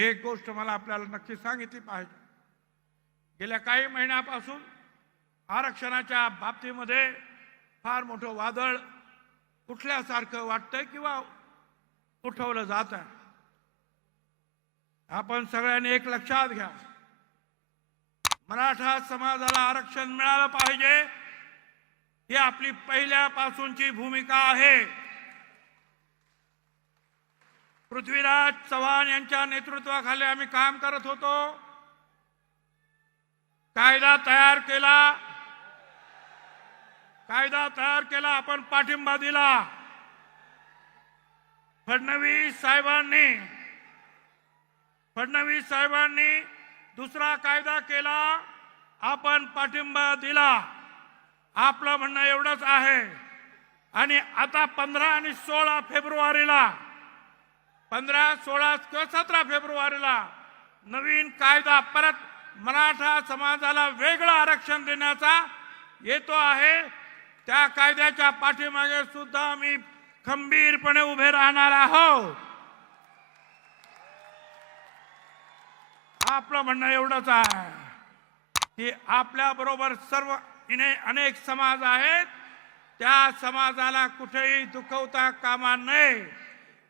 एक गोष्ट मला आपल्याला नक्की सांगितली पाहिजे. गेल्या काही महिन्यापासून आरक्षणाच्या बाबतीमध्ये फार मोठं वादळ उठल्यासारखं वाटतंय किंवा उठवलं जात आहे? आपण सगळ्यांनी एक लक्षात घ्या. मराठा समाजाला आरक्षण मिळालं पाहिजे ही आपली पहिल्यापासूनची भूमिका आहे. पृथ्वीराज चव्हाण यांच्या नेतृत्वाखाली आम्ही काम करत होतो. कायदा तयार केला. कायदा तयार केला आपण पाठिंबा दिला. फडणवीस साहेबांनी फडणवीस साहेबांनी दुसरा कायदा केला आपण पाठिंबा दिला. आपलं म्हणणं एवढंच आहे. आणि आता पंधरा आणि सोळा फेब्रुवारीला पंधरा सोळा किंवा सतरा फेब्रुवारीला नवीन कायदा परत मराठा समाजाला वेगळं आरक्षण देण्याचा येतो आहे. त्या कायद्याच्या पाठीमागे सुद्धा आम्ही खंबीरपणे उभे राहणार आहोत. आपलं म्हणणं एवढंच आहे की आपल्या बरोबर सर्व इने अनेक समाज आहेत. त्या समाजाला कुठेही दुखवता कामा नये.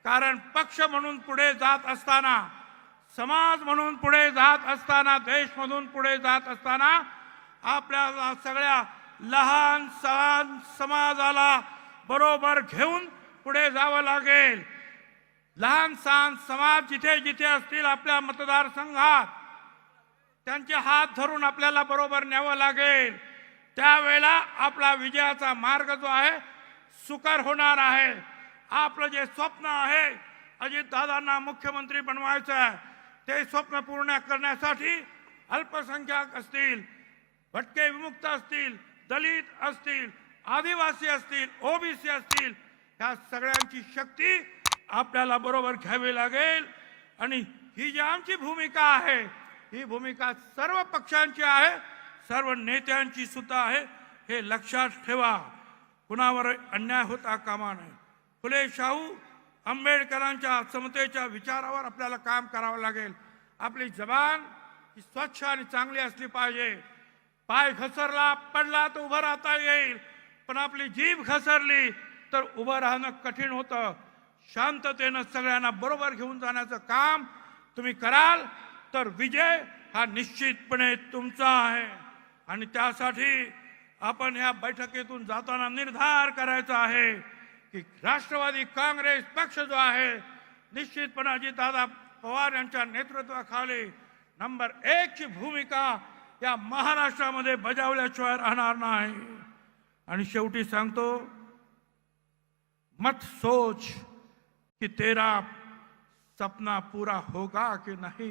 कारण पक्ष म्हणून पुढे जात असताना समाज म्हणून पुढे जात असताना देश म्हणून पुढे जात असताना आपल्याला सगळ्या लहान सहान समाजाला बरोबर घेऊन पुढे जावं लागेल. लहान सहान समाज जिथे जिथे असतील आपल्या मतदारसंघात त्यांचे हात धरून आपल्याला बरोबर न्यावं लागेल. त्यावेळेला आपला विजयाचा मार्ग जो आहे सुकर होणार आहे. आपलं जे स्वप्न आहे अजितदादांना मुख्यमंत्री बनवायचं आहे ते स्वप्न पूर्ण करण्यासाठी अल्पसंख्याक असतील भटके विमुक्त असतील दलित असतील आदिवासी असतील ओबीसी असतील ह्या सगळ्यांची शक्ती आपल्याला बरोबर घ्यावी लागेल. आणि ही जी आमची भूमिका आहे ही भूमिका सर्व पक्षांची आहे सर्व नेत्यांची सुद्धा आहे हे लक्षात ठेवा. कुणावर अन्याय होता कामा नये. फुले शाहू आंबेडकरांच्या समतेच्या विचारावर आपल्याला काम करावं लागेल. आपली जबान ही स्वच्छ आणि चांगली असली पाहिजे. पाय घसरला पडला तर उभं राहता येईल. पण आपली जीभ घसरली तर उभं राहणं कठीण होतं. शांततेनं सगळ्यांना बरोबर घेऊन जाण्याचं काम तुम्ही कराल तर विजय हा निश्चितपणे तुमचा आहे. आणि त्यासाठी आपण या बैठकीतून जाताना निर्धार करायचा आहे. की राष्ट्रवादी काँग्रेस पक्ष जो आहे निश्चितपणे अजितदादा पवार यांच्या नेतृत्वाखाली नंबर एकची भूमिका या महाराष्ट्रामध्ये बजावल्याशिवाय राहणार नाही. आणि शेवटी सांगतो मत सोच की तेरा सपना पूरा होगा की नाही.